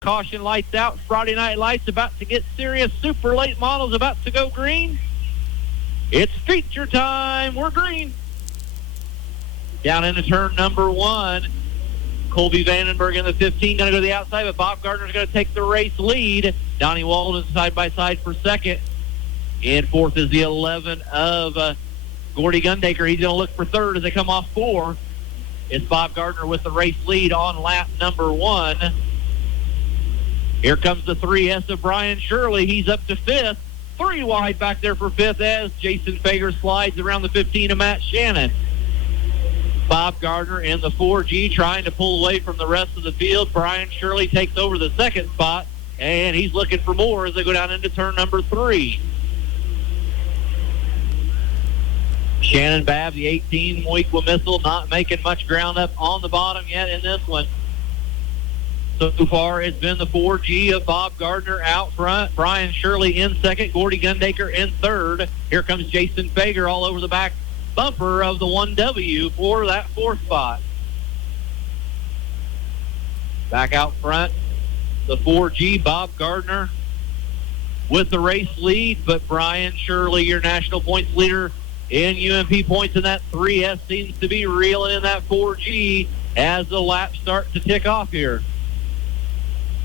Caution lights out. Friday night lights about to get serious. Super late models about to go green. It's feature time. We're green. Down into turn number 1. Colby Vandenberg in the 15 going to go to the outside, but Bob Gardner's going to take the race lead. Donnie Walden side by side for second. In fourth is the 11 of Gordy Gundaker. He's going to look for third as they come off 4. It's Bob Gardner with the race lead on lap number 1. Here comes the 3S of Brian Shirley. He's up to 5th. 3 wide back there for 5th as Jason Fager slides around the 15 of Matt Shannon. Bob Gardner in the 4G trying to pull away from the rest of the field. Brian Shirley takes over the second spot, and he's looking for more as they go down into turn number 3. Shannon Babb, the 18 Moequa Missile, not making much ground up on the bottom yet in this one. So far, it's been the 4G of Bob Gardner out front. Brian Shirley in second. Gordy Gundaker in third. Here comes Jason Fager all over the back bumper of the 1W for that 4th spot. Back out front, the 4G, Bob Gardner with the race lead, but Brian Shirley, your national points leader in UMP points in that 3S, seems to be reeling in that 4G as the laps start to tick off here.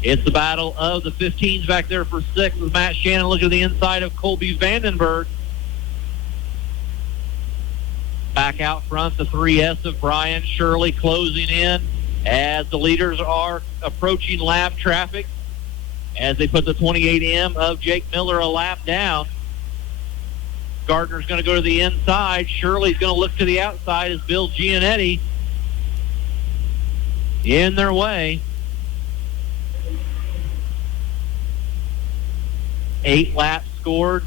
It's the battle of the 15s back there for 6th with Matt Shannon looking at the inside of Colby Vandenberg. Back out front, the 3S of Brian Shirley closing in as the leaders are approaching lap traffic as they put the 28M of Jake Miller a lap down. Gardner's going to go to the inside. Shirley's going to look to the outside as Bill Gianetti in their way. 8 laps scored.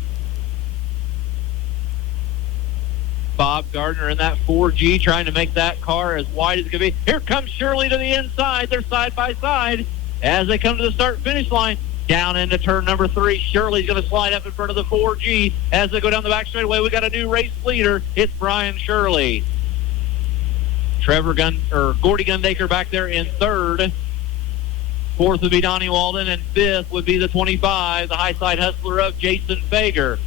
Bob Gardner in that 4G trying to make that car as wide as it could be. Here comes Shirley to the inside. They're side by side as they come to the start-finish line. Down into turn number 3. Shirley's going to slide up in front of the 4G as they go down the back straightaway. We got a new race leader. It's Brian Shirley. Gordy Gundaker back there in third. 4th would be Donnie Walden, and 5th would be the 25, the high side hustler of Jason Fager.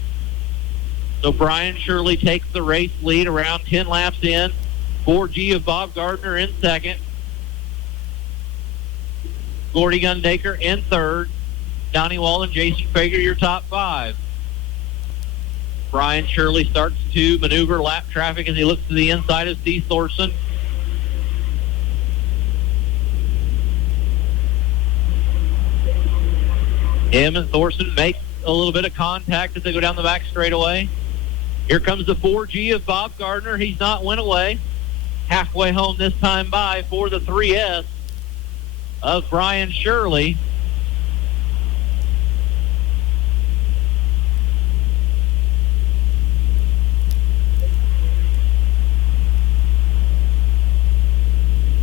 So Brian Shirley takes the race lead around 10 laps in. 4G of Bob Gardner in second. Gordy Gundaker in third. Donnie Walden, Jason Fager, your top 5. Brian Shirley starts to maneuver lap traffic as he looks to the inside of Steve Thorson. Him and Thorson make a little bit of contact as they go down the back straightaway. Here comes the 4G of Bob Gardner. He's not went away. Halfway home this time by for the 3S of Brian Shirley.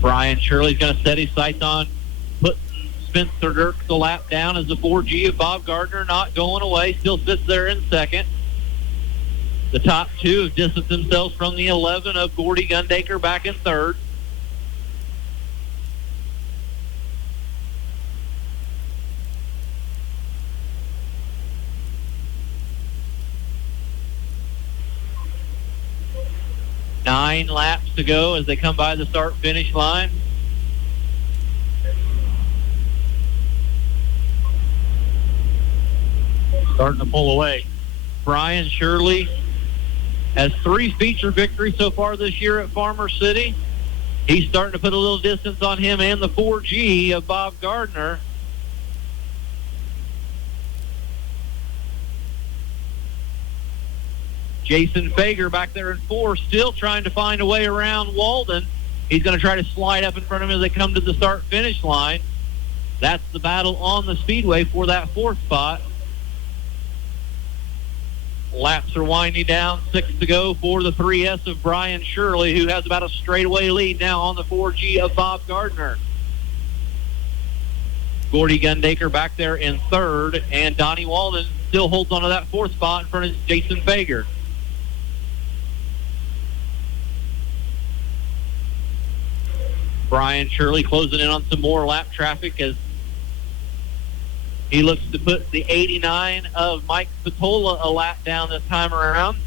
Brian Shirley's going to set his sights on putting Spencer Dirk the lap down as the 4G of Bob Gardner not going away. Still sits there in second. The top 2 have distanced themselves from the 11 of Gordy Gundaker back in third. Nine laps to go as they come by the start-finish line. Starting to pull away. Brian Shirley has 3 feature victories so far this year at Farmer City. He's starting to put a little distance on him and the 4G of Bob Gardner. Jason Fager back there in 4, still trying to find a way around Walden. He's going to try to slide up in front of him as they come to the start-finish line. That's the battle on the speedway for that 4th spot. Laps are winding down. 6 to go for the 3S of Brian Shirley, who has about a straightaway lead now on the 4G of Bob Gardner. Gordy Gundaker back there in third, and Donnie Walden still holds on to that 4th spot in front of Jason Fager. Brian Shirley closing in on some more lap traffic as He looks to put the 89 of Mike Spatola a lap down this time around.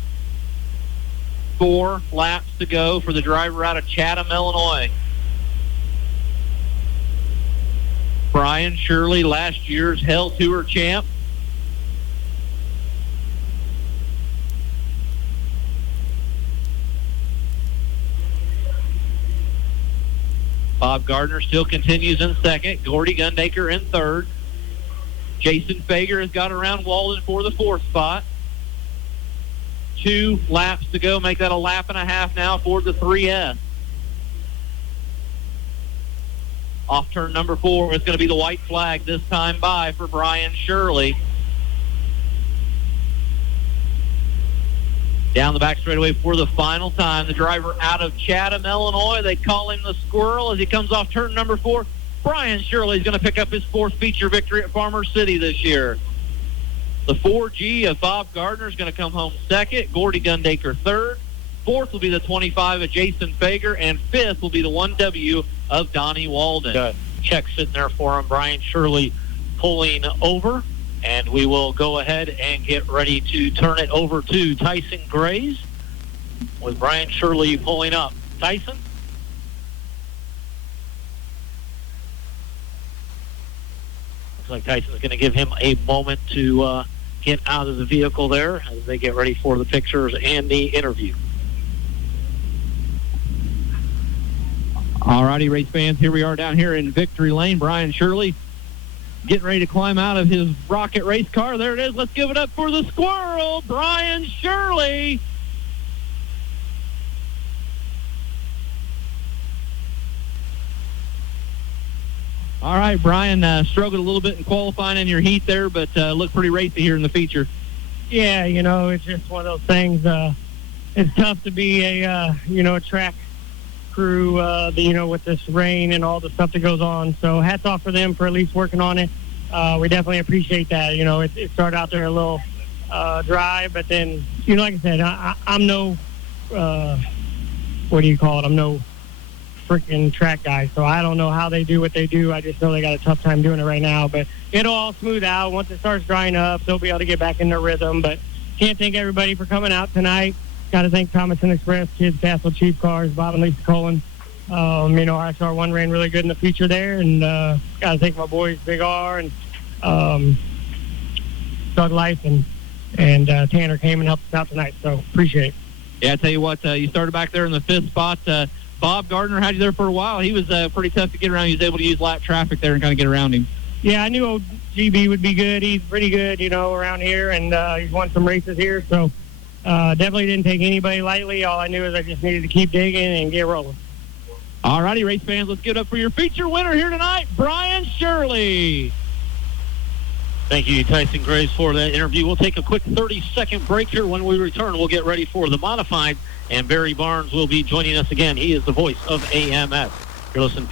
4 laps to go for the driver out of Chatham, Illinois. Brian Shirley, last year's Hell Tour champ. Bob Gardner still continues in second. Gordy Gundaker in third. Jason Fager has got around Walden for the 4th spot. 2 laps to go. Make that a lap and a half now for the 3S. Off turn number 4 is going to be the white flag this time by for Brian Shirley. Down the back straightaway for the final time. The driver out of Chatham, Illinois. They call him the Squirrel as he comes off turn number 4. Brian Shirley is going to pick up his 4th feature victory at Farmer City this year. The 4G of Bob Gardner is going to come home second. Gordy Gundaker third. 4th will be the 25 of Jason Fager. And 5th will be the 1W of Donnie Walden. Check sitting there for him. Brian Shirley pulling over. And we will go ahead and get ready to turn it over to Tyson Grays with Brian Shirley pulling up. Tyson? Looks like Tyson's going to give him a moment to get out of the vehicle there as they get ready for the pictures and the interview. All righty, race fans, here we are down here in Victory Lane. Brian Shirley getting ready to climb out of his rocket race car. There it is. Let's give it up for the Squirrel, Brian Shirley. All right, Brian, struggled a little bit in qualifying in your heat there, but looked pretty racy here in the feature. Yeah, it's just one of those things. It's tough to be a track crew, with this rain and all the stuff that goes on. So hats off for them for at least working on it. We definitely appreciate that. It started out there a little dry, but then, like I said, I'm no, I'm no freaking track guy. So I don't know how they do what they do. I just know they got a tough time doing it right now. But it'll all smooth out. Once it starts drying up, they'll be able to get back in their rhythm. But can't thank everybody for coming out tonight. Got to thank Thomason Express, Kids Castle, Chief Cars, Bob and Lisa Cullen. RXR1 ran really good in the feature there, and got to thank my boys, Big R and Doug Life and Tanner came and helped us out tonight. So appreciate it. Yeah, I tell you what, you started back there in the 5th spot. Bob Gardner had you there for a while. He was pretty tough to get around. He was able to use lap traffic there and kind of get around him. Yeah, I knew old GB would be good. He's pretty good, around here, and he's won some races here, so. Definitely didn't take anybody lightly. All I knew is I just needed to keep digging and get rolling. All righty, race fans, let's give it up for your feature winner here tonight, Brian Shirley. Thank you, Tyson Graves, for that interview. We'll take a quick 30-second break here. When we return, we'll get ready for the modified, and Barry Barnes will be joining us again. He is the voice of AMS. You're listening to